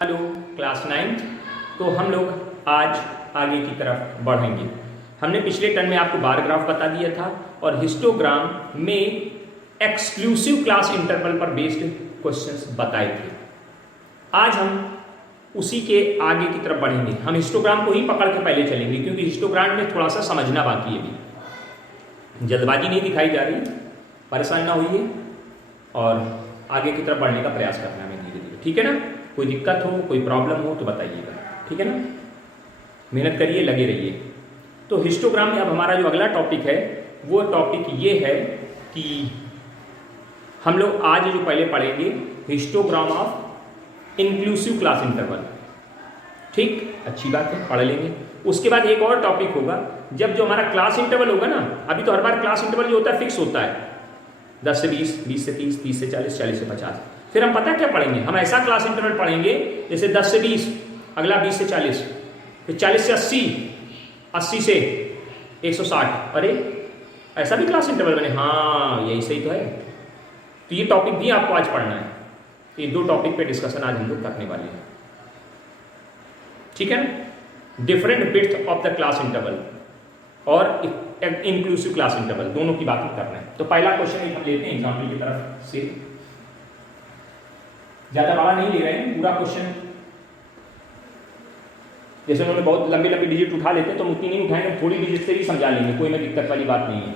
Hello class 9th। तो हम लोग आज आगे की तरफ बढ़ेंगे। हमने पिछले टर्म में आपको बार ग्राफ बता दिया था और हिस्टोग्राम में एक्सक्लूसिव क्लास इंटरवल पर बेस्ड क्वेश्चंस बताए थे। आज हम उसी के आगे की तरफ बढ़ेंगे। हम हिस्टोग्राम को ही पकड़ के पहले चलेंगे क्योंकि हिस्टोग्राम में थोड़ा सा समझना बाकी है। भी जल्दबाजी नहीं दिखाई जा रही, परेशान ना होइए और आगे की तरफ बढ़ने का प्रयास करना है धीरे धीरे, ठीक है ना। कोई दिक्कत हो, कोई प्रॉब्लम हो तो बताइएगा, ठीक है ना। मेहनत करिए, लगे रहिए। तो हिस्टोग्राम में अब हमारा जो अगला टॉपिक है वो टॉपिक ये है कि हम लोग आज जो पहले पढ़ेंगे histogram of inclusive class interval. ठीक, अच्छी बात है, पढ़ लेंगे। उसके बाद एक और टॉपिक होगा, जब जो हमारा क्लास इंटरवल होगा ना, अभी तो हर बार क्लास इंटरवल जो होता है फिक्स होता है 10 से 20, 20 से 30, 30 से 40, 40 से 50। फिर हम पता क्या पढ़ेंगे, हम ऐसा क्लास इंटरवल पढ़ेंगे जैसे 10 से 20, अगला 20 से 40, फिर 40 से 80, 80 से 160। अरे ऐसा भी क्लास इंटरवल बने, हाँ यही सही तो है। तो ये टॉपिक भी आपको आज पढ़ना है। तो ये दो टॉपिक पे डिस्कशन आज हम लोग करने वाले हैं, ठीक है ना। Different bits of the class interval और इंक्लूसिव क्लास इंटरवल, दोनों की बात करना है। तो पहला क्वेश्चन हम लेते हैं एग्जाम्पल की तरफ से, ज्यादा बड़ा नहीं ले रहे हैं पूरा क्वेश्चन। जैसे उन्होंने बहुत लंबी लंबी डिजिट उठा लेते हैं तो हम उतनी नहीं उठाएंगे, थोड़ी डिजिट से भी समझा लेंगे, कोई में दिक्कत वाली बात नहीं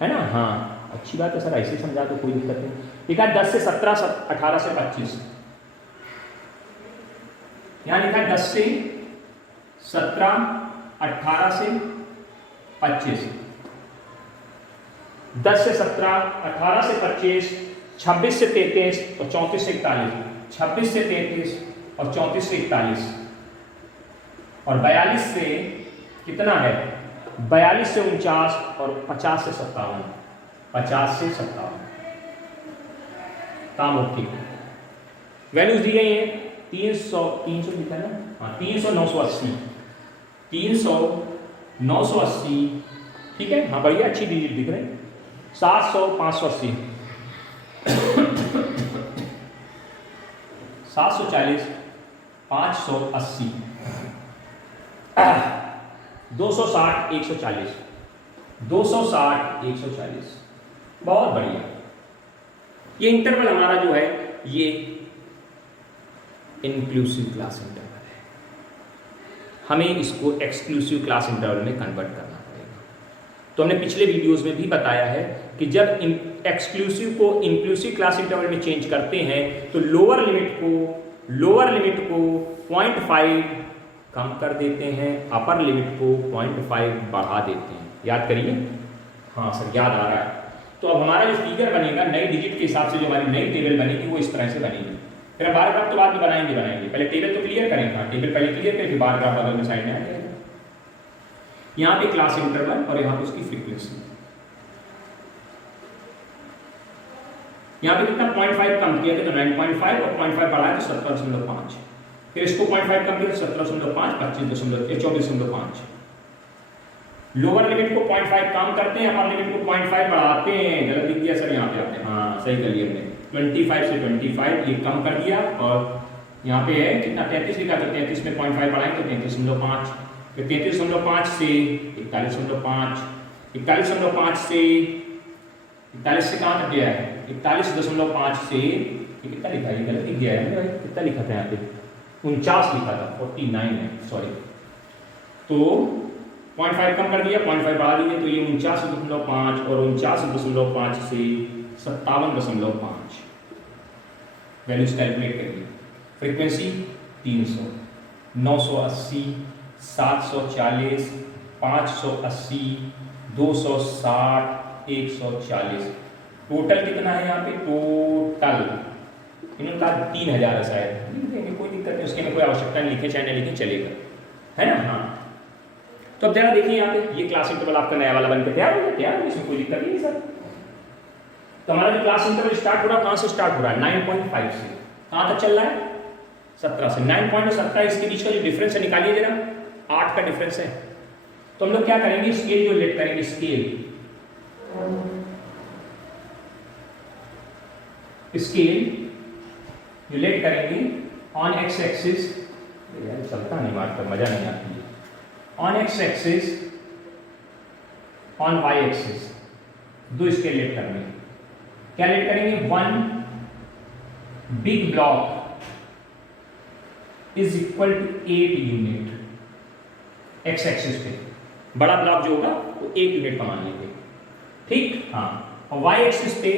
है ना। हाँ अच्छी बात है सर, ऐसे समझा तो कोई दिक्कत नहीं। लिखा है 10 से 17, 18 से 25। यहां लिखा है 10 से 17, 18 से 25। 10 से 17, 18 से 25, 26 से 33 और 34 से 41, 26 से 33 और 34 से 41 और 42 से कितना है, 42 से 49 और 50 से 57, 50 से 57। काम ओके। वैल्यूज दी गई है 300 लिखा है ना, हाँ 300, 980, 300, 980, ठीक है, हाँ बढ़िया, अच्छी डिजिट दिख रहे हैं। 700, 580, 740, 580, 260, 140, 260, 140। बहुत बढ़िया। ये इंटरवल हमारा जो है ये इंक्लूसिव क्लास इंटरवल है। हमें इसको एक्सक्लूसिव क्लास इंटरवल में कन्वर्ट करना पड़ेगा। तो हमने पिछले वीडियोस में भी बताया है कि जब एक्सक्लूसिव को इंक्लूसिव क्लास इंटरवल में चेंज करते हैं तो लोअर लिमिट को 0.5 कम कर देते हैं, अपर लिमिट को 0.5 बढ़ा देते हैं। याद करिए, हाँ सर याद आ रहा है। तो अब हमारा जो फिगर बनेगा नई डिजिट के हिसाब से, जो हमारी नई टेबल बनेगी वो इस तरह से बनेगी। फिर हम बार ग्राफ तो बाद में बनाएंगे, पहले टेबल तो क्लियर करेंगे। हाँ टेबल पहले क्लियर करें, फिर बार ग्राफ बगल में साइड में आ जाएगा। यहाँ पे क्लास इंटरवल और यहाँ पे उसकी फ्रीक्वेंसी। यहाँ पे कितना 0.5 कम किया था तो 9.5 और 0.5 बढ़ाया तो 17.5। फिर इसको 0.5 कम किया तो 17.5, 24.5। लोअर लिमिट को 0.5 कम करते हैं, अपर लिमिट को 0.5 बढ़ाते हैं। गलत लिख दिया सर, यहाँ पे आते हैं, हाँ सही कर लिया हमने। 25 से 25 ये कम कर दिया और यहाँ पे है कितना 33 लिखा, तो 33 में 0.5 बढ़ाएंगे तो 33.5। फिर 33.5 से 41.5, 41.5 से 41 से कहाँ तक गया है, 41.5 से कितना लिखा है, गलत लिख गया है भाई, कितना लिखा था यहाँ पे 49 लिखा था, 49 है सॉरी। तो 0.5 कम कर दिया, 0.5 बढ़ा दिए तो ये 49.5 और 49.5 से 57.5 वैल्यूज कैलकुलेट करिए। फ्रीक्वेंसी 300, 980, 740, 580, 260, 140। टोटल कितना है यहाँ पे, टोटल इन्होंने कहा 3000 है शायद, कोई दिक्कत नहीं, उसके में कोई आवश्यकता नहीं, लिखे चाहे नहीं लिखे चलेगा, है ना। हाँ तो अब जरा देखिए यहाँ पे ये क्लास इंटरवल आपका नया वाला बनकर तैयार हो गया, इसमें कोई दिक्कत नहीं सर। तो हमारा जो क्लास इंटरवल स्टार्ट हो रहा है, कहाँ से स्टार्ट हो रहा है, 9.5 से कहाँ तक चल रहा है, 17 से। 9 और 17 इसके बीच का जो डिफरेंस है निकालिए जरा, 8 का डिफरेंस है। तो हम लोग क्या करेंगे, स्केल जो लेट करेंगे, स्केल जो लेट करेंगे ऑन एक्स एक्सिस, यार चलता नहीं बात पर, मजा नहीं आती है, on X axis, on Y axis, दो स्केल लेट करने। क्या लेट करेंगे? One big block is equal to 8 unit X axis पे, बड़ा ब्लॉक जो होगा वो 1 यूनिट का मान लेंगे, ठीक। हाँ, और वाई एक्सिस पे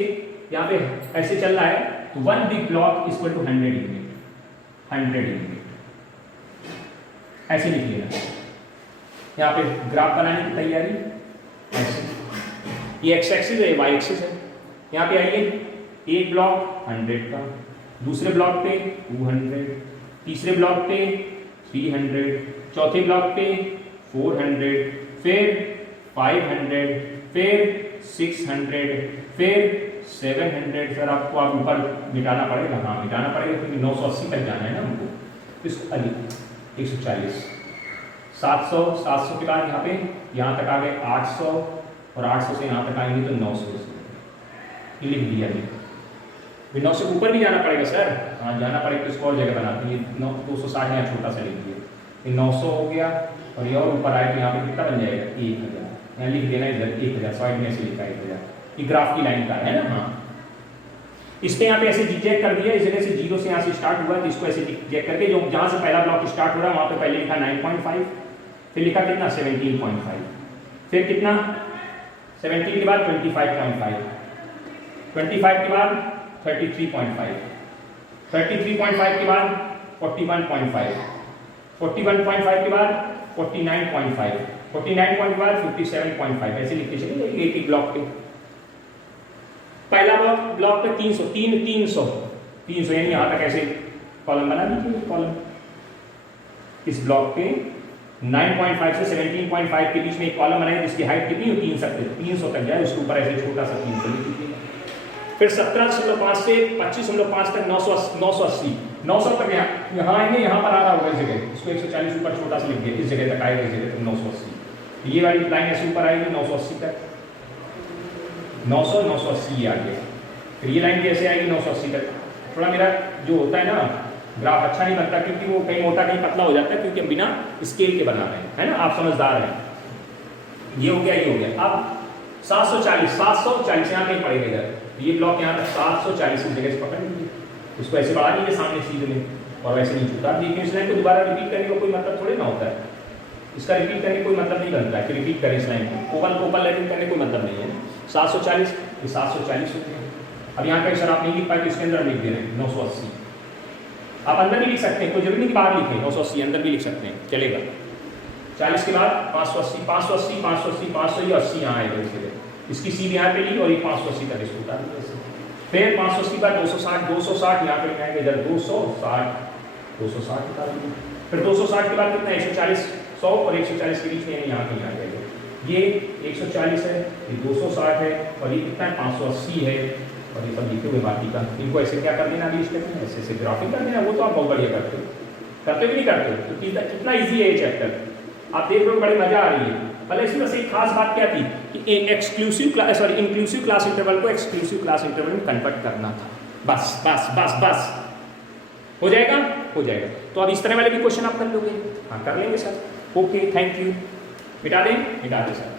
यहाँ पे ऐसे चल रहा है तो one big block equal to 100 unit, 100 unit ऐसे लिख लेना। यहाँ पे ग्राफ बनाने की तैयारी ऐसे, ये एक्स एक्सिस है, वाई एक्सिस है। यहाँ पे आइए, एक ब्लॉक 100 का, दूसरे ब्लॉक पे 200, तीसरे ब्लॉक पे 300, चौथे ब्लॉक पे 400, फिर 500, फिर 600, फिर 700, फिर आपको आप ऊपर मिटाना पड़ेगा। हाँ मिटाना पड़ेगा क्योंकि 980 तक जाना है ना हमको, इसको अली 140, 700, 700 के बाद यहाँ तक आ गए 800, और 800 से यहाँ तक आएंगे तो 900 ये लिख दिया। फिर 900 से ऊपर भी जाना पड़ेगा सर, हाँ जाना पड़ेगा तो इसको और जगह बनाते हैं, 260 यहाँ छोटा सा लिख दिया, फिर 900 हो गया, और ये और ऊपर आए तो यहाँ पे कितना बन जाएगा? 1000, यहाँ लिख देना इधर 1000, साइड में ऐसे लिखा है 1000, ये ग्राफ की लाइन का है ना। हाँ इस पे यहाँ पे ऐसे जिगजैग कर दिया, इस जगह से 0 से यहाँ से स्टार्ट हुआ तो इसको ऐसे जिगजैग करके, जो जहाँ से पहला ब्लॉक स्टार्ट हो रहा है वहाँ पे पहले लिखा 9.5, फिर लिखा कितना 17.5, फिर कितना 17 के बाद 25.5, 25 के बाद 33.5, 33.5 के बाद 41.5, 41.5 के बाद 49.5, 49 के बाद 57.5, ऐसे लिखते चलिए एक एक ब्लॉक पे। पहला ब्लॉक पे 300, 300 यानी यहाँ तक ऐसे कॉलम बना दीजिए। कॉलम इस ब्लॉक पे 9.5 से 17.5 के बीच में एक कॉलम बनाए जिसकी हाइट कितनी हो 300 तक जाए, उसके ऊपर ऐसे छोटा सा 300 लिख दीजिए। फिर 17.5 से 25.5 तक 980 तक यहाँ आएंगे, यहाँ पर आ रहा होगा इस जगह, इसको 140 ऊपर छोटा सा लिख दिया, इस जगह तक आएगा, इस जगह तक 980, ये वाली लाइन ऐसे ऊपर आएगी 980 तक, 900 980 ये आ गया। फिर ये लाइन कैसे आएगी 980 तक। थोड़ा मेरा जो होता है ना ग्राफ अच्छा नहीं बनता क्योंकि वो कहीं मोटा कहीं पतला हो जाता है, क्योंकि हम बिना स्केल के बना रहे हैं, है ना, आप समझदार हैं। ये हो गया, ये हो गया। अब 740 यहाँ कहीं पड़ेगा इधर, ये ब्लॉक यहाँ तक 740 जगह से पकड़ लीजिए, उसको ऐसे बढ़ा लीजिए सामने सीधे में, और वैसे नहीं उतार दीजिए। इस लाइन को दोबारा रिपीट करने का कोई मतलब थोड़ी ना होता है, इसका रिपीट करने कोई मतलब नहीं बनता है कि रिपीट करें इस लाइन को, ओपन लाइन करने कोई मतलब नहीं है। 740 ये 740 होते हैं। अब यहाँ का सर आप नहीं लिख पाए तो इसके अंदर लिख दे रहे हैं 980, आप अंदर भी लिख सकते हैं, कोई जरूरी नहीं कि बाहर लिखें, 980 अंदर भी लिख सकते हैं, चलेगा। 40 के बाद 580, 580, 580, 500, ये 80 यहाँ आएगा इसके लिए, इसकी सीध यहाँ पे ली और ये 580 तक इसको उतार दिया। फिर 580 का 260 यहाँ पे लिखाएंगे, इधर 260 उतार दिया। फिर 260 के बाद कितना 140, 100 और 140 के बीच में यहाँ कहीं आ जाएगा। ये 140 है, ये 260 है, और ये कितना है 580 है, और ये सब लिखे हुए बाकी का। इनको ऐसे क्या कर देना, अभी स्टेप में ऐसे ऐसे ग्राफिक कर देना, वो तो आप बहुत बढ़िया करते भी नहीं करते, तो कितना ईजी है ये चैप्टर, आप देख रहे हो, बड़ी मजा आ रही है। पहले इसमें बस एक खास बात क्या थी कि इंक्लूसिव क्लास इंटरवल को एक्सक्लूसिव क्लास इंटरवल में कन्वर्ट करना था, बस बस बस बस, हो जाएगा, हो जाएगा। तो अब इस तरह वाले भी क्वेश्चन आप कर लोगे? हाँ कर लेंगे सर, ओके थैंक यू। मिटा दें सर,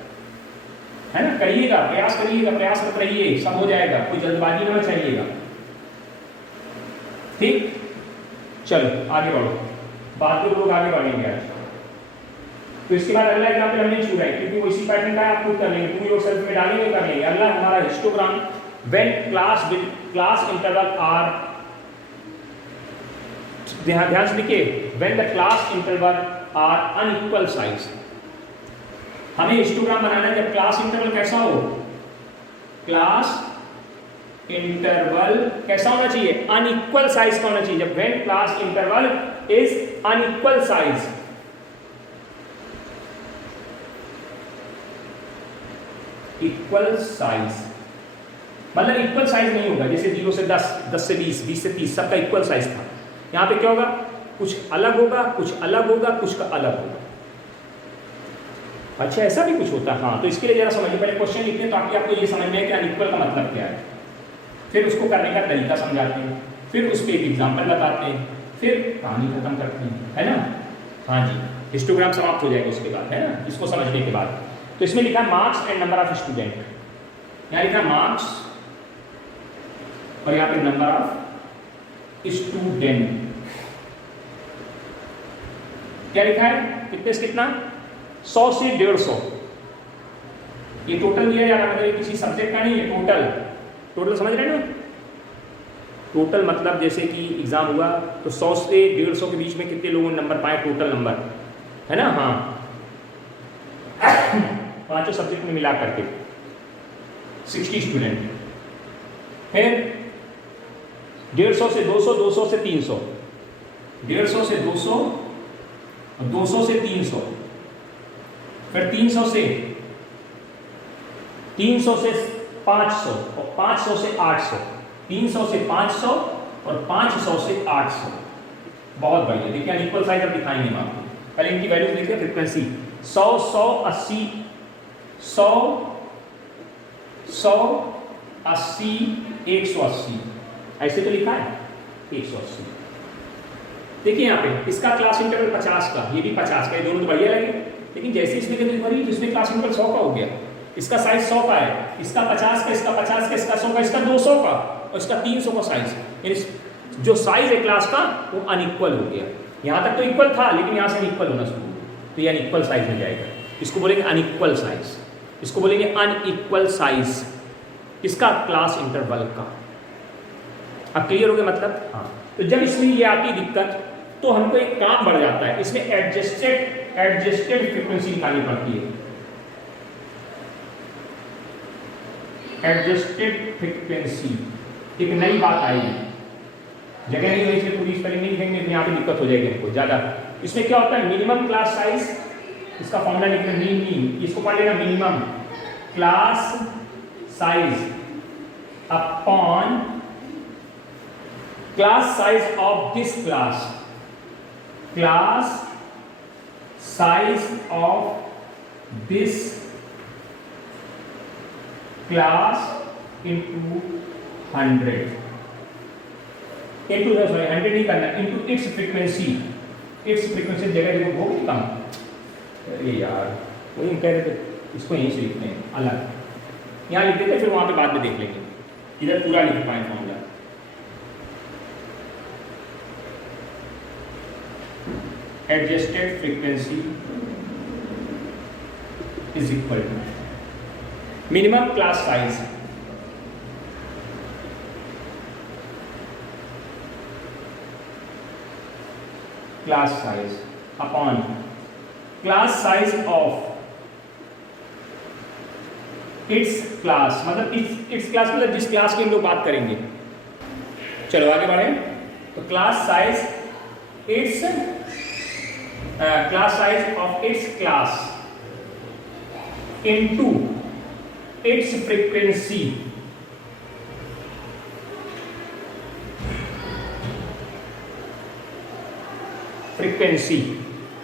है ना, करिएगा, प्रयास करिएगा, प्रयास मत रहिए, सब हो जाएगा, कोई जल्दबाजी ना चाहिएगा, ठीक। चलो आगे बढ़ो, बात को लोग आगे बढ़ेंगे आज। तो इसके बाद अगला एग्जाम्पल हमने छूटा है क्योंकि वो इसी पैटर्न का आप खुद कर लेंगे, तुम योरसेल्फ में डालेंगे, कर लेंगे। अगला हमारा histogram when class interval are, ध्यान से लिखिए, when the class interval are unequal size. हमें हिस्टोग्राम बनाना है जब क्लास इंटरवल कैसा हो, क्लास इंटरवल कैसा होना चाहिए, अनइक्वल साइज का होना चाहिए। जब when class interval is unequal size, equal size मतलब इक्वल साइज नहीं होगा, जैसे 0 से 10, 10 से 20, 20 से 30 सबका इक्वल साइज था। यहाँ पे क्या होगा, कुछ अलग होगा, कुछ अलग होगा, कुछ का अलग होगा। अच्छा ऐसा भी कुछ होता है, हाँ। तो इसके लिए जरा समझिए, पहले क्वेश्चन लिखते हैं ताकि आपको ये समझ में आए कि अनइक्वल का मतलब क्या है, फिर उसको करने का तरीका समझाते हैं, फिर उस पर एक एग्जाम्पल बताते हैं, फिर कहानी खत्म करते हैं, है ना। हाँ जी, हिस्टोग्राम समाप्त हो जाएगा उसके बाद, है ना, इसको समझने के बाद। तो इसमें लिखा है marks and number of student, यहाँ लिखा है मार्क्स और यहाँ पे नंबर ऑफ स्टूडेंट। क्या लिखा है, कितने से कितना, 100 से 150। ये टोटल दिया जा रहा है, मतलब ये किसी सब्जेक्ट का नहीं है, टोटल। टोटल समझ रहे हैं ना, टोटल मतलब जैसे कि एग्जाम हुआ तो 100 से 150 के बीच में कितने लोगों ने नंबर पाए, टोटल नंबर, है ना। हाँ, पांचों सब्जेक्ट में मिला करके 60 स्टूडेंट। फिर 150 से 200, 200 से 300, 150 से 200, 200 से 300, फिर 300 से 500 और 500 से 800, 300 से 500 और 500 से 800। बहुत बढ़िया, देखिए अनइक्वल साइज अब दिखाएंगे हम आपको। पहले इनकी वैल्यूज देखिए, फ्रीक्वेंसी 100, 100, 80, 100, 100, 80, 180, ऐसे तो लिखा है 180। देखिए यहाँ पे इसका क्लास इंटरवल 50 का, ये भी 50 का, ये दोनों तो बढ़िया लगे। लेकिन जैसे इसमें जिसमें क्लास इंटरवल 100 का हो गया, इसका साइज 100 का है, इसका 50 का, इसका 50 का, इसका 100 का, इसका 200 का और इसका 300 का साइज, यानी जो साइज है क्लास का वो अनइक्वल हो गया। यहाँ तक तो इक्वल था लेकिन यहाँ से अनइक्वल होना शुरू हुआ, तो ये अनइक्वल साइज में जाएगा। इसको बोलेंगे अनइक्वल साइज, इसको बोलेंगे अनइक्वल साइज, इसका क्लास इंटरवल का। अब क्लियर हो गया मतलब। हाँ, तो जब इसमें ये आती दिक्कत तो हमको एक काम बढ़ जाता है, इसमें एडजस्टेड फ्रीक्वेंसी निकालनी पड़ती है। एडजस्टेड फ्रीक्वेंसी एक नई बात आएगी, जगह नहीं है इसलिए पूरी स्पेलिंग नहीं लिखेंगे, यहाँ पे दिक्कत हो जाएगी हमको ज़्यादा। इसमें क्या होता है, मिनिमम क्लास साइज, इसका फॉर्मूला लिखना मीन, इसको पढ़ लेना, minimum class size upon class size of this class, class size of this class into 100 into, sorry 100 नहीं करना, into its frequency. It's frequency जगह देखो वो भी कम, अरे यार वही हम कह रहे थे, इसको यहीं से लिखते हैं अलग, यहाँ लिख देते फिर वहां पे बाद में देख लेंगे, इधर पूरा लिख पाए formula. Adjusted frequency is equal to minimum class size upon class size of its class, मतलब इट्स क्लास मतलब जिस क्लास की हम लोग बात करेंगे। चलो आगे बढ़े, तो class size it's class size of its class into its frequency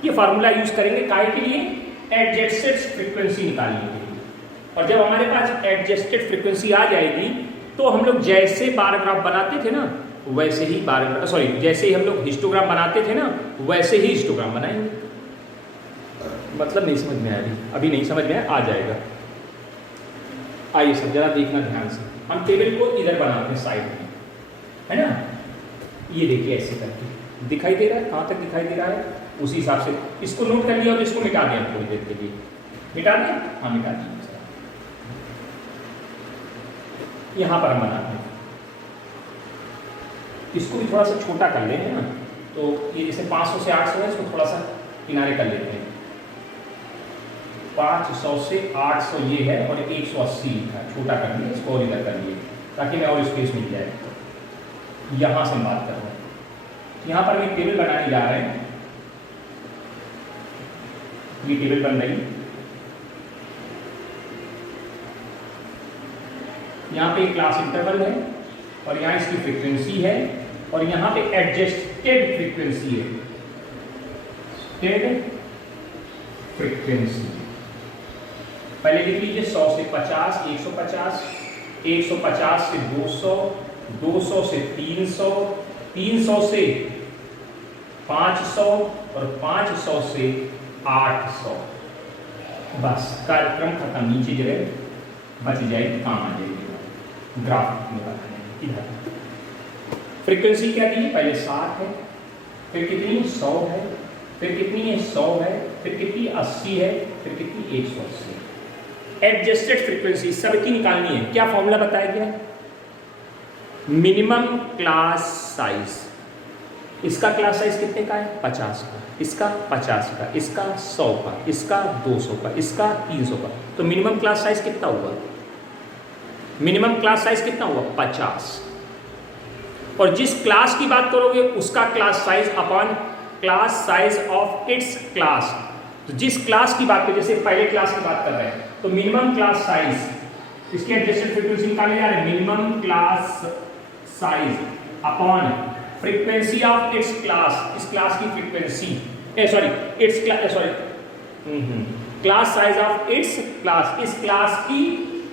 ये फार्मूला यूज करेंगे काय के लिए, एडजस्टेड फ्रीक्वेंसी निकालने के लिए। और जब हमारे पास एडजस्टेड फ्रीक्वेंसी आ जाएगी तो हम लोग जैसे बार ग्राफ बनाते थे ना वैसे ही जैसे ही हम लोग हिस्टोग्राम बनाते थे ना वैसे ही हिस्टोग्राम बनाएंगे। मतलब नहीं समझ में आ रही, अभी नहीं समझ में आ जाएगा। आइए सब जरा देखना ध्यान से, हम टेबल को इधर बनाते हैं साइड में, है ना। ये देखिए ऐसे करके दिखाई दे रहा है, कहाँ तक दिखाई दे रहा है, उसी हिसाब से इसको नोट कर लिया और इसको मिटा दें थोड़ी देर के लिए। मिटा दें, हाँ मिटा दीजिए। यहाँ पर हम बनाते हैं, इसको भी थोड़ा सा छोटा कर लें, है ना। तो ये जैसे 500 से 800 है, इसको थोड़ा सा किनारे कर लेते हैं। 500 से 800 ये है और 180 लिखा है, छोटा कर लिया इसको और इधर कर लिए ताकि मैं और स्पेस मिल जाए। यहाँ से हम बात कर रहे हैं, यहाँ पर हम टेबल बनाने जा रहे हैं। ये टेबल बन रही, यहाँ पे क्लास इंटरवल है और यहाँ इसकी फ्रीक्वेंसी है और यहाँ पे एडजस्टेड फ्रीक्वेंसी है, फ्रीक्वेंसी पहले लिख लीजिए। 100 से 50, 150, 150 से 200, 200 से 300, 300 से 500 और 500 से 800। बस कार्यक्रम खत्म, नीचे जगह बच जाएगी, काम आ जाएगी। ग्राफ में बताएं इधर फ्रीक्वेंसी क्या दी, पहले 60 है, फिर कितनी 100 है, फिर कितनी है 100 है, फिर कितनी 80 है, फिर कितनी 180। एडजस्टेड फ्रीक्वेंसी सबकी निकालनी है। क्या फॉर्मूला बताया गया, मिनिमम क्लास साइज। इसका क्लास साइज कितने का है, 50 का, इसका 50 का, इसका 100 का, इसका 200 का, इसका 300 का। तो मिनिमम क्लास साइज कितना हुआ, मिनिमम क्लास साइज कितना हुआ 50। और जिस क्लास की बात करोगे उसका class size upon class size of its class. तो जिस क्लास की बात करें, जैसे पहले क्लास की बात कर रहे हैं, तो मिनिमम क्लास साइज, इसकी एडजस्टेड फ्रीक्वेंसी निकालने जा रहे हैं, minimum class size upon frequency of its class, इस क्लास की frequency, sorry it's class, sorry class size of its class, इस क्लास की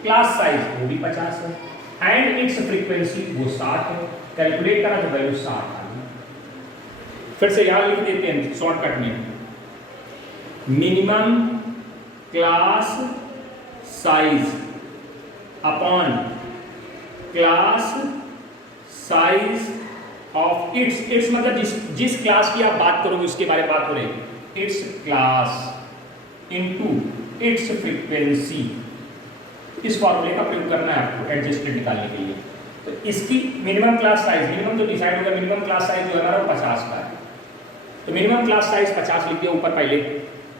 क्लास साइज वो भी 50 है, एंड इट्स फ्रीक्वेंसी वो 60 है। कैलकुलेट करा तो वैल्यू 60 आ गई। फिर से यहां लिख देते हैं शॉर्टकट में, minimum class size upon class size of it's मतलब जिस क्लास की आप बात करोगे उसके बारे में बात हो रही है, it's class into its frequency. इस फॉर्मूले का प्रयोग करना है आपको एडजस्टेड निकालने के लिए। तो इसकी मिनिमम क्लास साइज, मिनिमम तो डिसाइड होगा, मिनिमम क्लास साइज जो है हमारा 50 का है, तो मिनिमम क्लास साइज 50 लिख दिया ऊपर पहले,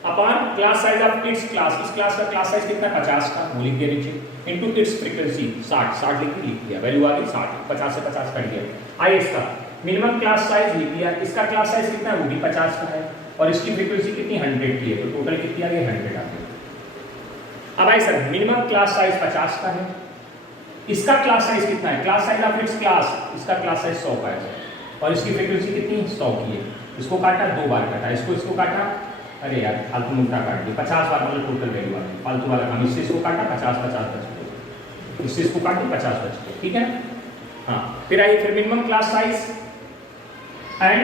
upon class size of its class, इस क्लास का क्लास साइज कितना 50 का, वो लिख दिया नीचे, इनटू इट्स फ्रीक्वेंसी 60 लिख दिया, वैल्यू आ गई 60, 50 से 50 कट गया। आइए इसका मिनिमम क्लास साइज लिख दिया, इसका क्लास साइज कितना है, वो भी 50 का है, और इसकी फ्रीक्वेंसी कितनी 100 की है, तो टोटल कितनी आ गई 100 आ गई। अब आइए सर, मिनिमम क्लास साइज 50 का है, इसका क्लास साइज कितना है, class size of its class, इसका क्लास साइज 100 का है, और इसकी फ्रीक्वेंसी कितनी 100 की है। इसको काटा 2 बार काटा, इसको काटा, अरे यार फालतू मुद्दा काट दिया, 50 बार मतलब टोटल वैल्यू आ गई, फालतू वाला काम, इससे इसको काटा 50 50 बच गया, इससे इसको काटे 50 बच गया, ठीक है। हाँ, फिर आइए फिर minimum class size and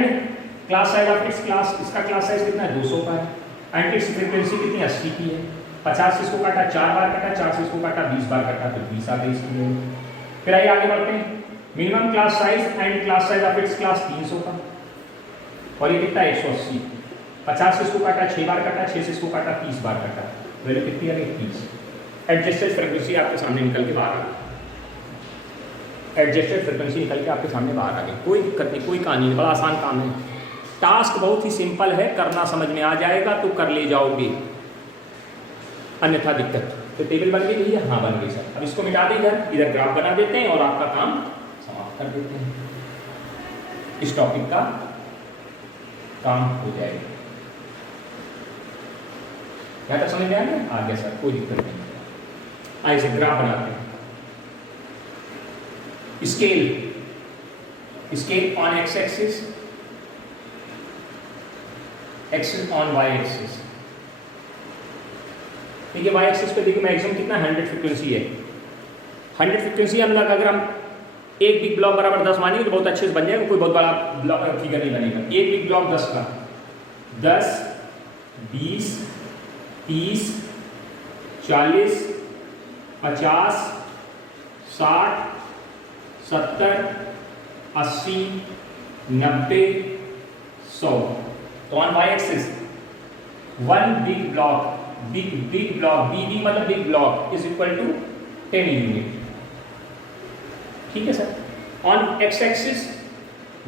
class size of its class, इसका क्लास साइज कितना है 200 का है, एंड इट्स फ्रीक्वेंसी कितनी 80 की है। 50 से इसको काटा 4 बार काटा, 4 से इसको काटा 20 बार काटा, तो 20 आ गई इसकी वैल्यू। फिर आइए आगे बढ़ते हैं, minimum class size and class size of its class 300 का, और ये कितना 180। 50 से इसको काटा 6 बार काटा, 6 से इसको काटा 30 बार काटा, वैल्यू कितनी आ गई 30। एडजस्टेड फ्रीक्वेंसी आपके सामने निकल के बाहर आ गई, एडजस्टेड फ्रीक्वेंसी निकल के आपके सामने बाहर आ गई। कोई दिक्कत नहीं, कोई कहानी नहीं, बड़ा आसान काम है, टास्क बहुत ही सिंपल है, करना समझ में आ जाएगा तो कर ले जाओगे, अन्यथा दिक्कत। तो टेबल बन गई भैया, हाँ बन गई सर। अब इसको मिटा दें, इधर ग्राफ बना देते हैं और आपका काम समाप्त कर देते हैं, इस टॉपिक का काम हो जाएगा। यहाँ तक समझ में आ गया, आ गया सर, कोई दिक्कत नहीं। आइए से ग्राफ बनाते हैं। Scale on X axis, axis on Y axis. देखिए वाई एक्सिस पे देखिए मैक्सिमम कितना 100 फ्रीक्वेंसी है, 100 फ्रीक्वेंसी हम लोग अगर हम एक बिग ब्लॉक बराबर 10 मानेंगे तो बहुत अच्छे से बन जाएगा, कोई बहुत बड़ा ब्लॉक फिगर नहीं बनेगा। एक बिग ब्लॉक 10 का, 10 20 30 40 50 60 70 80 90 100। तो on Y axis one big block, big block, B मतलब big block is equal to 10 unit, ठीक है sir. On X axis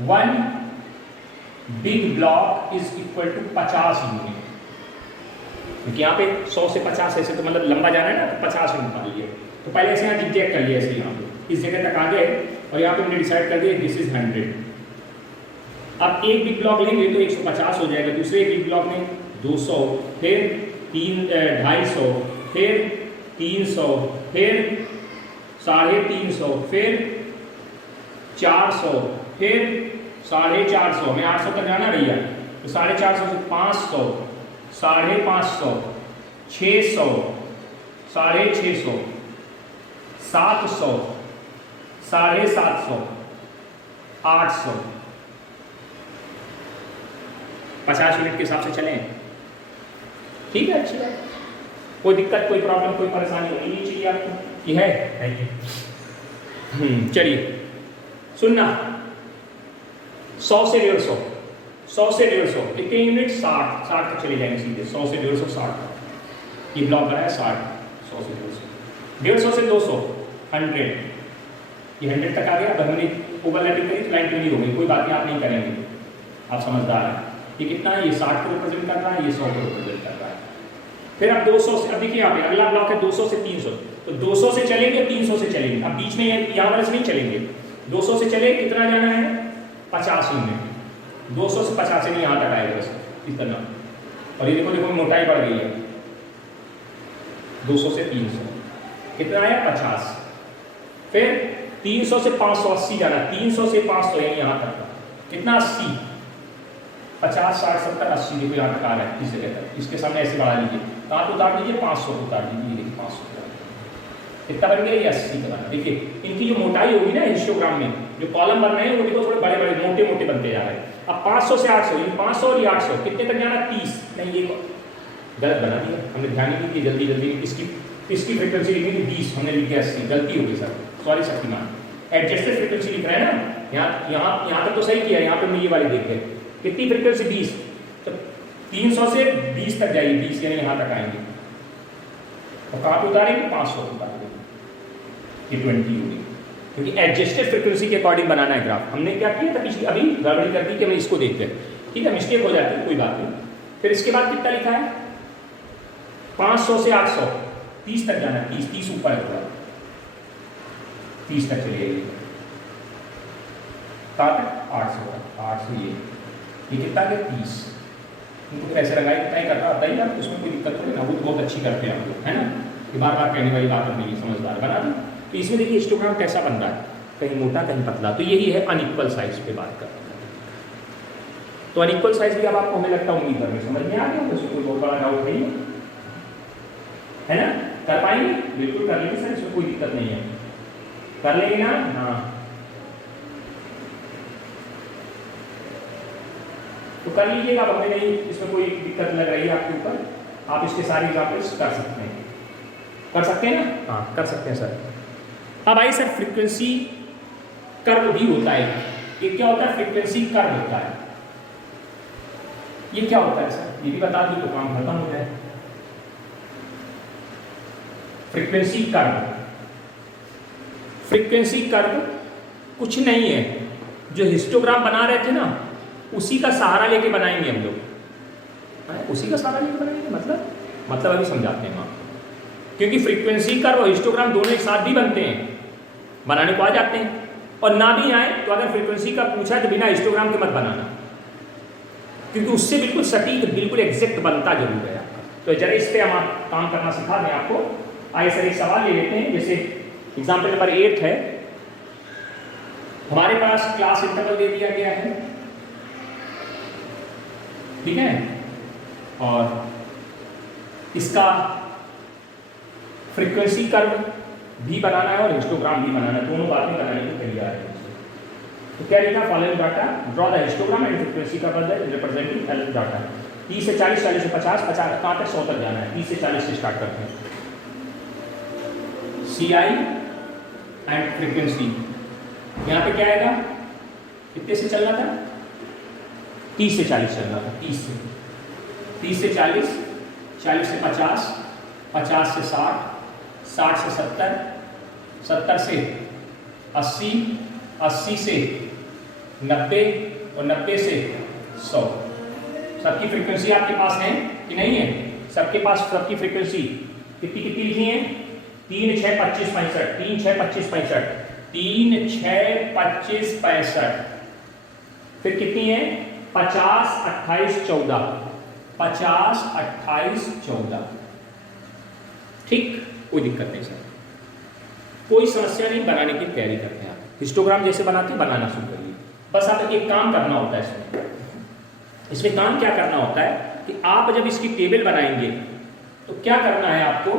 one big block is equal to 50 unit, क्योंकि यहाँ पे 100 से 50 ऐसे तो मतलब लंबा जाना है ना, तो 50 यूनिट मान लीजिए। तो पहले ऐसे यहाँ जिगजैग कर लिया, ऐसे यहाँ पे इस जगह तक आ गए और यहाँ पे हमने डिसाइड कर दिया दिस इज 100। अब एक बिग ब्लॉक लेंगे तो 150 हो जाएगा, दूसरे बिग ब्लॉक में 200, फिर 250, फिर 300, फिर 350, फिर 400, फिर 450, हमें 800 तक जाना भैया, तो 450 से 500, 550, 600, 650, 700, 750, 800, 50 यूनिट के हिसाब से चलें, ठीक है, अच्छी बात, कोई दिक्कत, कोई प्रॉब्लम, कोई परेशानी होनी नहीं चाहिए आपको, ये है। चलिए सुनना, 100 से 150, 100 से 150 कितने यूनिट, 60 तक चले जाएंगे सीधे, 100 से 150 60, ये ब्लॉक बना है 60, 100 से 150, 150 से 200 100, ये 100 तक आ गया। अब हमने ओवरलैपिंग करी तो लाइन क्यों नहीं हो गई, कोई बात नहीं, आप नहीं करेंगे, आप समझदार हैं। ये कितना है, ये 60 को रिप्रेजेंट कर रहा है, ये 100 को रिप्रेजेंट कर रहा है। फिर अब 200 से, अब देखिए यहाँ पे अगला ब्लॉक है 200 से 300, तो 200 से चलेंगे 300 से चलेंगे, अब बीच में यहाँ वाले से नहीं चलेंगे, 200 से चले कितना जाना है 50 यूनिट, 200 से 50 से नहीं यहाँ तक आएगा बस इस तरह। और ये देखो देखो मोटाई बढ़ गई है, 200 से 300 कितना आया 50, फिर 300 से 580 जाना, 300 से 500 यानी यहाँ तक कितना 80, 50 60 70 80 देखो यहाँ तक आ रहा है इस जगह तक, इसके सामने ऐसे बढ़ा लीजिए, कहाँ पे उतार दीजिए 500 उतार दीजिए, देखिए 500 कितना बन गया, ये 80 का बना। देखिए इनकी जो मोटाई होगी ना हिस्टोग्राम में, जो कॉलम बन रहे हैं वो देखो थोड़े बड़े बड़े मोटे मोटे बनते जा रहे हैं। अब 500 से 800, ये 500 और ये 800 कितने तक जाना, 30, नहीं ये गलत बना दिया हमने, ध्यान नहीं दिया, जल्दी जल्दी इसकी फ्रिक्वेंसी लिखी थी 20, हमने लिख दिया 80, गलती होगी sir, sorry Shaktimaan, adjusted frequency लिख रहे हैं ना, यहाँ तक तो सही किया, यहाँ पे ये वाली देखिए कितनी फ्रिक्वेंसी 20, तो 300 से 20 तक जाइए, 20 यानी यहाँ तक आएंगे, और कहाँ पे उतारेंगे 500 उतारेंगे, ये 20 होगी, क्योंकि एडजस्टेड फ्रिक्वेंसी के अकॉर्डिंग बनाना है ग्राफ। हमने क्या किया था पिछली, अभी गड़बड़ी कर दी कि हमें इसको देखते हैं, ठीक है, मिस्टेक हो जाती है, कोई बात नहीं। फिर इसके बाद कितना लिखा है 500 से 800, 30 तक जाना है, 30 ऊपर है थोड़ा, 30 तक चलिए, कहाँ तक 800 तक, 800 ये कितना है 30, इनको कैसे लगाए कितना ही करता आता ही आप, उसमें कोई दिक्कत थोड़ी ना, वो बहुत अच्छी करते हैं हम लोग, है ना, ये बार बार कहने वाली बात नहीं है, समझदार बना दी। तो इसमें देखिए हिस्टोग्राम कैसा बन रहा है, कहीं मोटा कहीं पतला, तो यही है अनइक्वल साइज पे बात कर। तो अनइक्वल साइज भी अब आपको हमें लगता है उम्मीद करने समझ में आ गया, उसमें कोई बहुत बड़ा डाउट नहीं है ना, कर पाएंगे, बिल्कुल कर लेंगे सर, इसमें कोई दिक्कत नहीं है, कर लेंगे ना, हाँ तो कर लीजिएगा, अब हमें नहीं इसमें कोई दिक्कत लग रही है आपके ऊपर, आप इसके सारे एग्जाम्पल्स कर सकते हैं, कर सकते हैं ना, हाँ कर सकते हैं सर। अब आई सर फ्रीक्वेंसी कर्व भी होता है, ये क्या होता है, फ्रीक्वेंसी कर्व होता है, ये क्या होता है सर, ये भी बता दी तो काम खत्म हो जाए। फ्रीक्वेंसी कर्व, फ्रीक्वेंसी कर्व कुछ नहीं है, जो हिस्टोग्राम बना रहे थे ना उसी का सहारा लेके बनाएंगे हम लोग, उसी का सहारा लेके बनाएंगे, मतलब अभी समझाते हैं आप, क्योंकि फ्रीक्वेंसी कर्व और हिस्टोग्राम दोनों एक साथ भी बनते हैं, बनाने को आ जाते हैं, और ना भी आए तो अगर फ्रीक्वेंसी का पूछा तो बिना हिस्टोग्राम के मत बनाना, क्योंकि उससे बिल्कुल सटीक बिल्कुल एग्जैक्ट बनता जरूर है आपका। तो जरा इस पर हम काम करना सिखा दें आपको। आइए सर एक सवाल ले लेते हैं, जैसे एग्जाम्पल नंबर 8 है, हमारे पास क्लास इंटरवल दे दिया गया है, ठीक है, और इसका फ्रीक्वेंसी कर्व भी बनाना है और हिस्टोग्राम भी बनाना है, दोनों बातें बनाने को तैयार है। तो क्या लिखा, following data, draw the histogram and frequency curve representing L data. 30 से 40, 40 से 50, 50 कहाँ तक 100 तक जाना है, 30 से 40 से स्टार्ट करते हैं। सी आई एंड फ्रीक्वेंसी, यहाँ पे क्या आएगा, कितने से चलना था, 30 से 40 चलना था, 30 से 40, 40 से 50, 50 से 60, 60 से 70, 70 से 80, 80 से 90 और 90 से 100। सबकी फ्रीक्वेंसी आपके पास है कि नहीं है, सबके पास सबकी फ्रीक्वेंसी कितनी कितनी लिखी है, 3 6 25 65, 3 6 25 65, 3 6 25 65, फिर कितनी है 50 28 14, 50 28 14, ठीक, कोई दिक्कत नहीं सर, कोई समस्या नहीं, बनाने की तैयारी करते हैं आप, हिस्टोग्राम जैसे बनाते हैं बनाना शुरू करिए। बस आप एक काम करना होता है इसमें काम क्या करना होता है कि आप जब इसकी टेबल बनाएंगे तो क्या करना है आपको,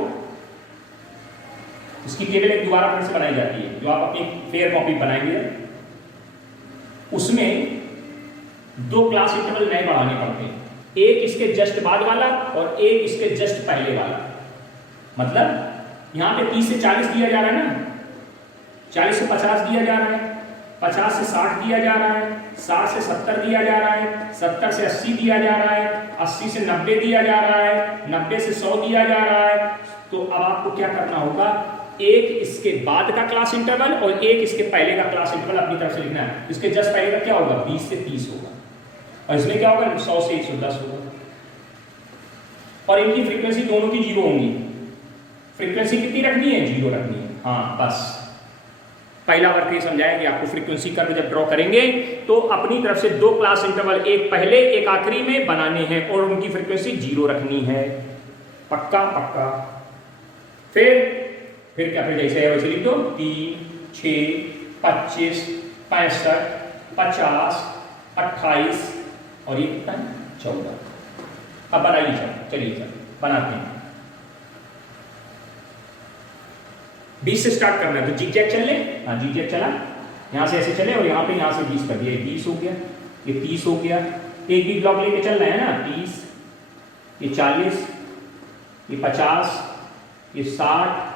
इसकी टेबल एक दोबारा फिर से बनाई जाती है, जो आप अपनी फेयर कॉपी बनाएंगे, उसमें दो क्लास इंटरवल नए बढ़ाने पड़ते हैं, एक इसके जस्ट बाद वाला और एक इसके जस्ट पहले वाला। मतलब यहां पे 30 से 40 दिया जा रहा है ना, 40 से 50 दिया जा रहा है, 50 से 60 दिया जा रहा है, 60 से 70 दिया जा रहा है, 70 से 80 दिया जा रहा है, 80 से 90 दिया जा रहा है, 90 से 100 दिया जा रहा है। तो अब आपको क्या करना होगा, एक इसके बाद का क्लास इंटरवल और एक इसके पहले का क्लास इंटरवल अपनी तरफ से लिखना है। इसके जस्ट पहले का क्या होगा, 20 से 30 होगा, और इसमें क्या होगा, 100 से 110 होगा। और इनकी फ्रीक्वेंसी दोनों की 0 होंगी। फ्रीक्वेंसी कितनी रखनी है, 0 रखनी है। हाँ बस पहला वर्क ये समझाया कि आपको फ्रीक्वेंसी कर्व जब ड्रॉ करेंगे तो अपनी तरफ से दो क्लास इंटरवल, एक पहले एक आखिरी में बनाने हैं और उनकी फ्रीक्वेंसी 0 रखनी है। पक्का पक्का। फिर क्या, फिर जैसे है वैसे लिख दो, 3, 6, 25, 65, 50, 28 और ये कितना है, 14। अब बनाइए सर, चलिए सर बनाते हैं। 20 से स्टार्ट करना है तो जीगजैग चल ले। हाँ जीगजैग चला, यहाँ से ऐसे चले और यहाँ पे यहाँ से 20 कर दिया, ये 20 हो गया, ये 30 हो गया। एक भी ब्लॉक लेके चल रहे हैं ना, 30, ये 40, ये 50, ये 60,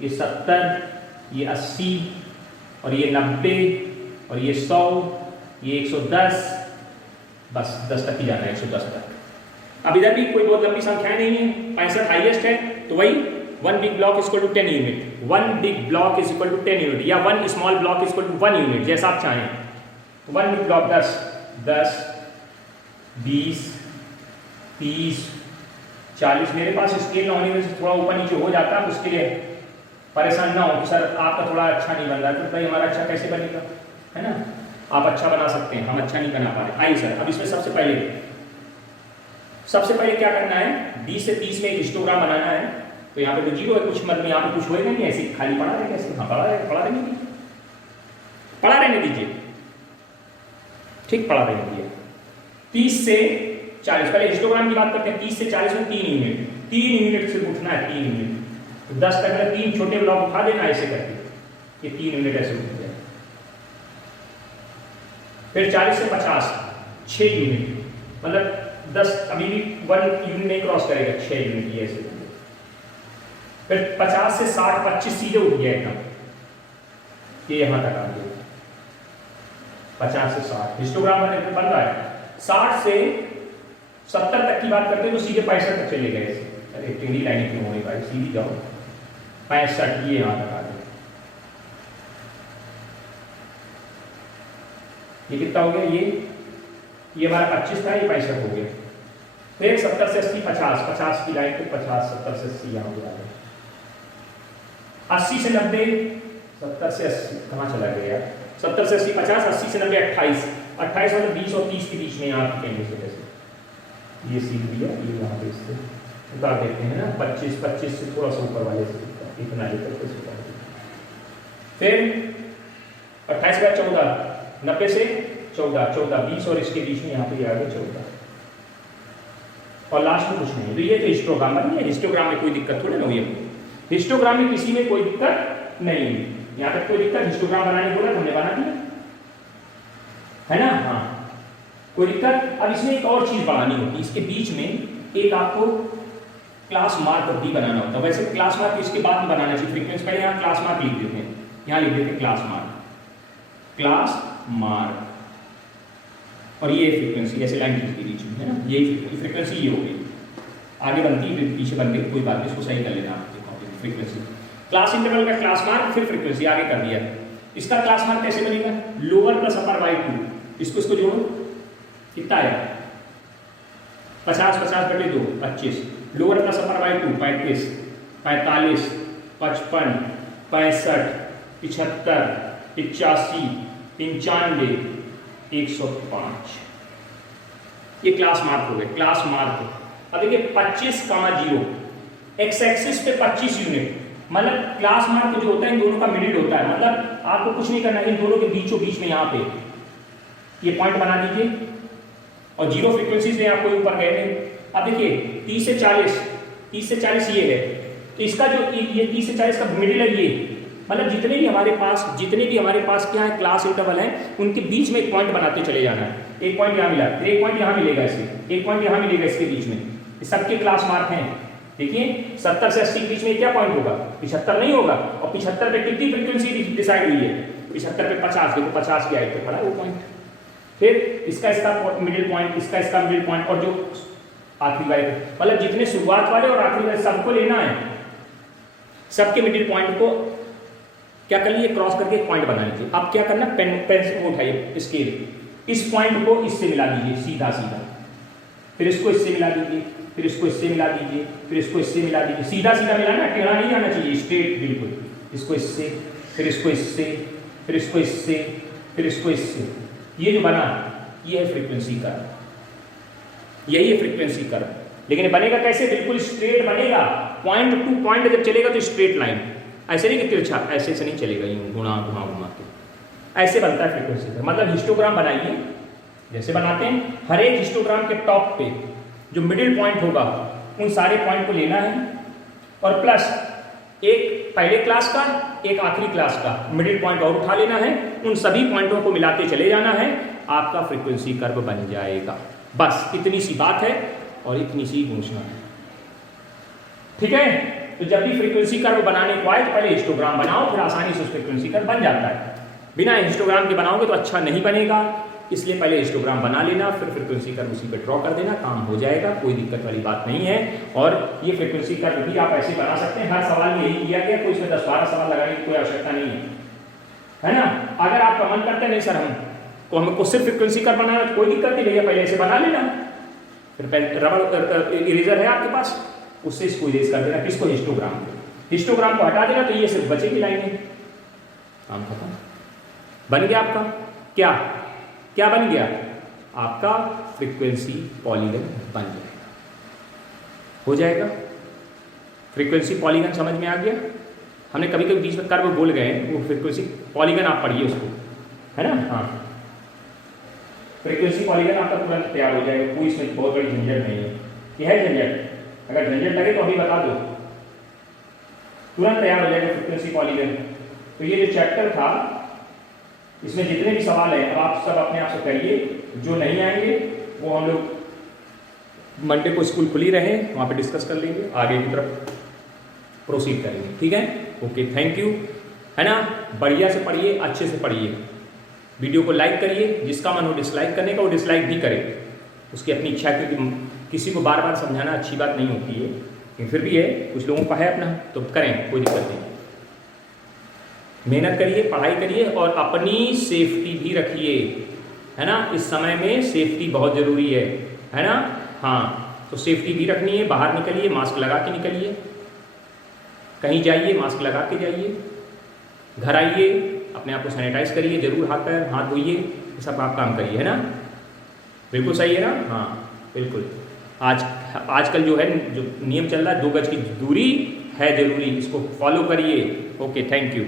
ये 70, ये 80 और ये 90 और ये 100, ये 110, बस 10 तक ही जाना है, 110 तक। अब इधर भी कोई बहुत लंबी संख्याएं नहीं है, 65 हाईएस्ट है, तो वही 1 big block equal to 10 unit, 1 big block is equal to 10 unit, या 1 small block is equal to 1 unit, जैसा आप चाहें। तो 1 बिग ब्लॉक 10, 10, 20, 30, 40। मेरे पास स्केल ना होने से थोड़ा ऊपर नीचे हो जाता है, उसके लिए परेशान ना हो कि सर आपका थोड़ा अच्छा नहीं बन रहा है, तो भाई हमारा अच्छा कैसे बनेगा, है ना। आप अच्छा बना सकते हैं, हम अच्छा नहीं बना पा रहे। आइए सर, अब इसमें सबसे पहले क्या करना है, 20 से 30 में एक हिस्टोग्राम बनाना है। तो यहाँ पे तो 0 है, कुछ मतलब यहाँ पे कुछ होएगा नहीं, ऐसे खाली पड़ा रहेगा, ऐसे। हाँ पड़ा रहने दीजिए, ठीक, पड़ा रहने दीजिए। 30 से 40, पहले हिस्टोग्राम की बात करते हैं। 30 से 40 में 3 यूनिट, 3 यूनिट से उठना है, 3 यूनिट। तो 10 तक में 3 छोटे ब्लॉक उठा देना ऐसे करके, ये 3 यूनिट ऐसे उठ गया। फिर 40 से 50, 6 यूनिट, मतलब 10 अभी भी 1 यूनिट नहीं क्रॉस करेगा, 6 यूनिट ये ऐसे। फिर 50 से 60, 25 सीधे उठ गया एकदम, ये यहां तक आ गया। 50 से 60 हिस्टोग्राम बन रहा है। 60 से 70 तक की बात करते हैं तो सीधे 65 तक चले गए। अरे टेढ़ी लाइन क्यों हो रही भाई, सीधी जाओ। 65 ये यहां तक आ गया। ये कितना हो गया, ये हमारा 25 था, ये 65 हो गया। फिर 70 से 80, 50 की लाइन पे 50, 70 से 80 यहाँ पे आ गया। 80 से 90, 70 से 80 कहाँ चला गया यार, 70 से 80, 50, 80 से 90, 28, 28 मतलब 20 और 30 के बीच में यहाँ पे कहीं से ये सीख दिया, ये यहाँ पे इससे उतार देते हैं ना, 25 से थोड़ा सा ऊपर वाले से इतना लेकर के उतार देते। फिर 28 का 14, 90 से 14, 20 और इसके बीच में यहाँ पे आ गया 14, और लास्ट में कुछ नहीं। तो ये तो हिस्टोग्राम बन गया। हिस्टोग्राम में कोई दिक्कत थोड़ी ना हुई है, हिस्टोग्राम में किसी में कोई दिक्कत नहीं हुई। यहाँ तक कोई दिक्कत, हिस्टोग्राम बनाने बोला हमने बना दिया, है ना। हाँ कोई दिक्कत। अब इसमें एक और चीज बनानी होती, इसके बीच में एक आपको क्लास मार्क भी बनाना होता है। वैसे क्लास मार्क इसके बाद में बनाना चाहिए, फ्रीक्वेंसी पहले यहाँ क्लास मार्क लिख देते हैं, यहाँ लिख देते हैं क्लास मार्क, और ये फ्रीक्वेंसी ऐसे लाइन के बीच में, है ना, ये फ्रीक्वेंसी ये हो गई। आगे बनती है पीछे बन गई, कोई बात नहीं, इसको सही कर लेना आप। फ्रीक्वेंसी क्लास इंटरवल का क्लास मार्क, फिर फ्रीक्वेंसी आगे कर दिया। इसका क्लास मार्क कैसे बनेगा, लोअर प्लस अपर बाई 2, इसको जोड़ो, कितना आया 50, 50/2, 25, लोअर प्लस अपर बाई 2, 35, 45, 55, 65, 75, 85, 95, 105। ये क्लास मार्क हो गए, क्लास मार्क। अब देखिए 25,0 एक्स एक्सिस पे 25 यूनिट, मतलब क्लास मार्क जो होता है इन दोनों का मिडिल होता है, मतलब आपको कुछ नहीं करना, इन दोनों के बीचों बीच में यहाँ पे ये पॉइंट बना दीजिए, और 0 फ्रीक्वेंसीज में आपको ऊपर गए थे। अब देखिए 30 से 40 ये है, तो इसका जो ये 30 से 40 का मिडिल है, ये मतलब जितने भी हमारे पास क्या है क्लास इंटरवल है, उनके बीच में एक पॉइंट बनाते चले जाना है। एक पॉइंट यहाँ मिला, फिर एक पॉइंट यहाँ मिलेगा इसे, एक पॉइंट यहाँ मिलेगा इसके बीच में, ये सबके क्लास मार्क हैं। देखिए 70 से 80 के बीच में क्या पॉइंट होगा, 75 नहीं होगा, और 75 पे कितनी फ्रीक्वेंसी डिसाइड हुई है, 75 पे 50, देखो 50 क्या है तो पड़ा वो पॉइंट। फिर इसका मिडिल पॉइंट, इसका मिडिल पॉइंट, और जो आखिरी वाले, मतलब जितने शुरुआत वाले और आखिरी वाले सबको लेना है, सबके मिडिल पॉइंट को क्या कर लीजिए, क्रॉस करके एक पॉइंट बना लीजिए। अब क्या करना, पेंसिल को उठाइए, स्केल, इस पॉइंट को इससे मिला दीजिए सीधा सीधा, फिर इसको इससे मिला दीजिए, फिर इसको इससे मिला दीजिए, फिर इसको इससे मिला दीजिए, सीधा सीधा मिलाना, टेढ़ा नहीं आना चाहिए, स्ट्रेट बिल्कुल। इसको इससे, फिर इसको इससे, फिर इसको इससे, फिर इसको इससे, ये जो बना ये है फ्रीक्वेंसी कर्व, यही है फ्रीक्वेंसी कर्व। लेकिन ये बनेगा कैसे, बिल्कुल स्ट्रेट बनेगा, पॉइंट टू पॉइंट जब चलेगा तो स्ट्रेट लाइन, ऐसे नहीं कि तिरछा, ऐसे से नहीं चलेगा, यूं घुमा घुमा घुमा के ऐसे बनता है फ्रीक्वेंसी कर्व। मतलब हिस्टोग्राम बनाइए, जैसे बनाते हैं, हर एक हिस्टोग्राम के टॉप पे जो मिडिल पॉइंट होगा उन सारे पॉइंट को लेना है, और प्लस एक पहले क्लास का एक आखिरी क्लास का मिडिल पॉइंट और उठा लेना है, उन सभी पॉइंटों को मिलाते चले जाना है, आपका फ्रीक्वेंसी कर्व बन जाएगा। बस इतनी सी बात है और इतनी सी घोषणा है, ठीक है। तो जब भी फ्रीक्वेंसी कर्व बनाने को आए तो पहले हिस्टोग्राम बनाओ, फिर आसानी से उस फ्रीक्वेंसी कर्व बन जाता है। बिना हिस्टोग्राम के बनाओगे तो अच्छा नहीं बनेगा, इसलिए पहले हिस्टोग्राम बना लेना, फिर फ्रीक्वेंसी कर्व उसी पे ड्रॉ कर देना, काम हो जाएगा, कोई दिक्कत वाली बात नहीं है। और ये फ्रीक्वेंसी कर्व भी आप ऐसे बना सकते हैं, हर सवाल में यही किया गया, कोई इसमें 10-12 सवाल लगाने की कोई आवश्यकता नहीं है ना। अगर आपका मन करता है नहीं सर हमको सिर्फ फ्रीक्वेंसी कर्व बनाना, तो कोई दिक्कत नहीं भैया, पहले ऐसे बना लेना, फिर रबड़ इरेजर है आपके पास, उससे इसको इरेज कर देना, किसको, हिस्टोग्राम को। हिस्टोग्राम को हटा देना तो ये सिर्फ बचेगी लाइनें, काम खत्म, बन गया आपका क्या क्या बन गया, आपका फ्रीक्वेंसी पॉलीगन बन जाएगा, हो जाएगा। फ्रीक्वेंसी पॉलीगन समझ में आ गया। हमने कभी कभी बीच में कर्व बोल गए, वो फ्रीक्वेंसी पॉलीगन आप पढ़िए उसको, है ना। हाँ, फ्रीक्वेंसी पॉलीगन आपका तुरंत तैयार हो जाएगा, कोई इसमें बहुत बड़ी झंझट नहीं है। यह है झंझट, अगर झंझट लगे तो अभी बता दो, तुरंत तैयार हो जाएगा फ्रीक्वेंसी पॉलीगन। तो ये जो चैप्टर था इसमें जितने भी सवाल हैं अब आप सब अपने आप से करिए, जो नहीं आएंगे वो हम लोग मंडे को स्कूल खुली रहे वहाँ पे डिस्कस कर लेंगे, आगे की तरफ प्रोसीड करेंगे, ठीक है। ओके, थैंक यू, है ना। बढ़िया से पढ़िए, अच्छे से पढ़िए, वीडियो को लाइक करिए, जिसका मन हो डिसलाइक करने का वो डिसलाइक भी करे, उसकी अपनी इच्छा, क्योंकि किसी को बार बार समझाना अच्छी बात नहीं होती है, लेकिन फिर भी है, कुछ लोगों का है अपना, तो करें, कोई दिक्कत नहीं। मेहनत करिए, पढ़ाई करिए, और अपनी सेफ्टी भी रखिए, है ना। इस समय में सेफ्टी बहुत ज़रूरी है ना। हाँ, तो सेफ्टी भी रखनी है, बाहर निकलिए मास्क लगा के निकलिए, कहीं जाइए मास्क लगा के जाइए, घर आइए अपने आप को सैनिटाइज करिए, जरूर हाथ धोइए, ये सब आप काम करिए, है ना। बिल्कुल सही है ना। हाँ बिल्कुल, आजकल जो है, जो नियम चल रहा है 2 गज की दूरी है जरूरी, इसको फॉलो करिए। Okay, thank you.